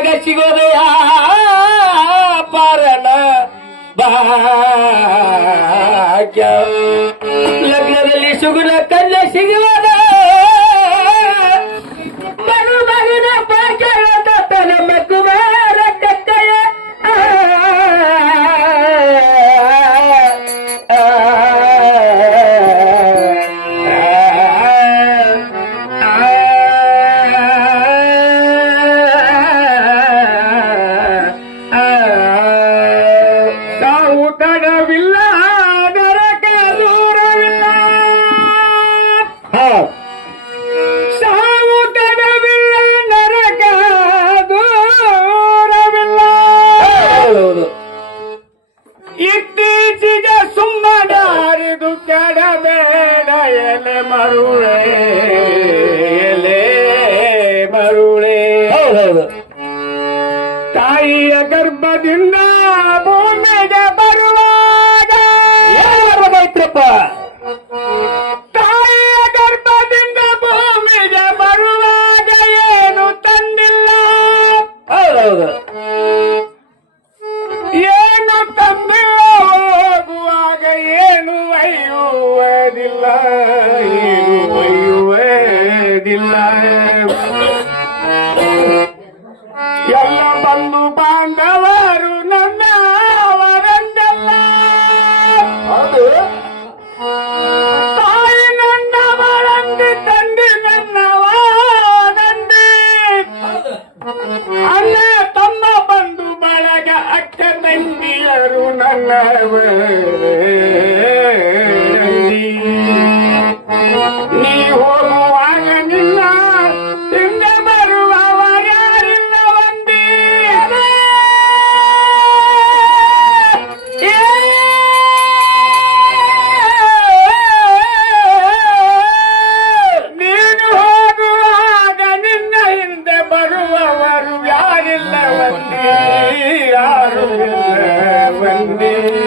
ಸಿಗೋದು ಪಾರಣ ಭಾಗ್ಯ. ಲಗ್ನದಲ್ಲಿ ಸುಗುಣ ಕನ್ಯ ಸಿಗುವದ ಸಾವು ತಡವಿಲ್ಲ ನರಕ ದೂರವಿಲ್ಲ. ಇತ್ತೀಚೆಗೆ ಸುಮ್ಮನಾರಿದು ಕೆಡಬೇಡ ಎಲೆ ಮರುಳೆ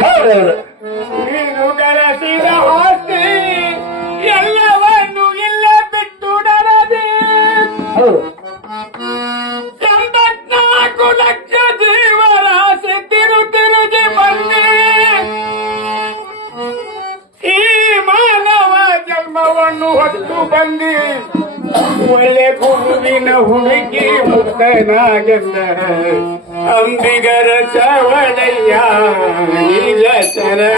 ಹೌದೌದು. ನೀನು ಗಳಿಸಿದ ಆಸ್ತಿ ಎಲ್ಲವನ್ನು ಇಲ್ಲ ಬಿಟ್ಟು ನರದೆ. ಹೌದು. ಎಂಬತ್ನಾಲ್ಕು ಲಕ್ಷ ಜೀವರಾಶಿ ತಿರು ತಿರುಗಿ ಬಂದೆ ಈ ಮಾನವ ಜನ್ಮವನ್ನು ಹೊತ್ತು ಬಂದಿ ಒಳ್ಳೆ ಗುರುವಿನ ಹುಡುಗಿ ಮುಕ್ತನಾಗಂದ அம்பிகர சவணையா சரணா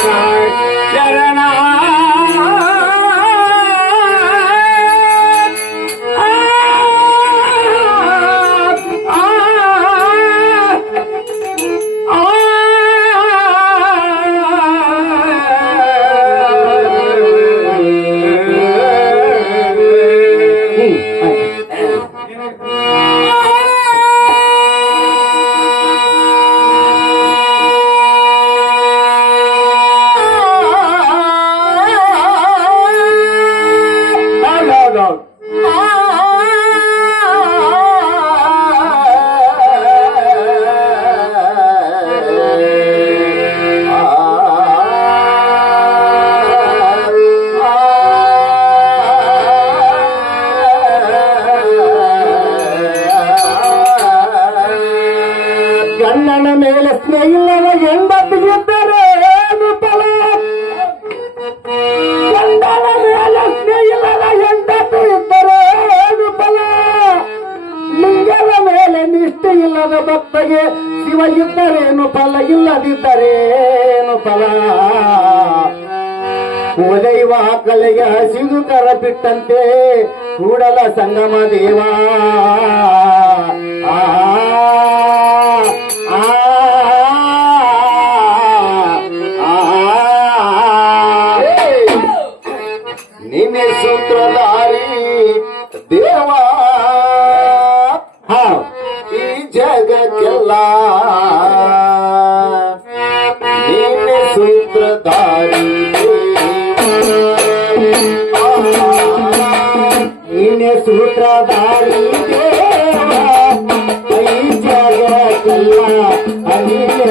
சரணா ಭಕ್ತಗೆ ಶಿವ ಇದ್ದರೇನು ಫಲ? ಇಲ್ಲದಿದ್ದರೇನು ಫಲ? ಕುಲದೈವ ಕಲೆಗೆ ಹಸಿದು ಕರ ಬಿಟ್ಟಂತೆ ಕೂಡಲ ಸಂಗಮ ದೇವಾ. ಆ, ನೀನೆ ಸೂತ್ರಧಾರಿ ದೇವ ಈ ಜಗಕ್ಕೆಲ್ಲ ನೀನೆ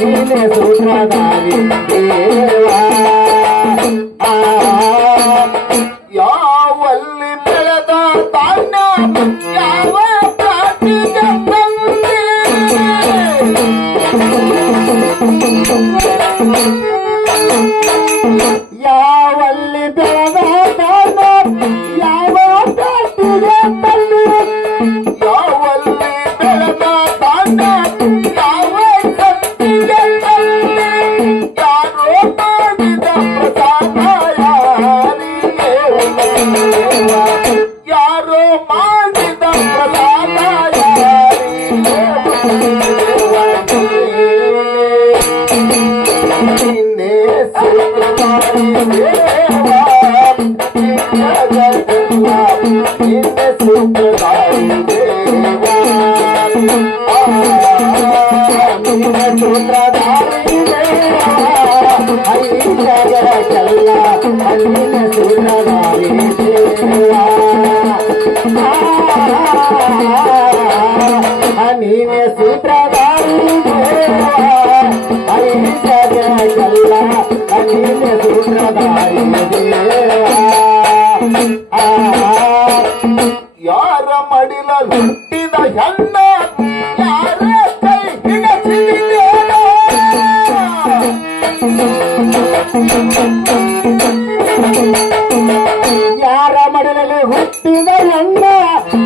ನೀನೆ ಸೂತ್ರಧಾರಿ 你的人呢？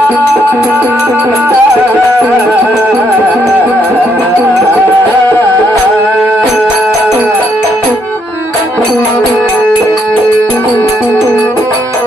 Thank you.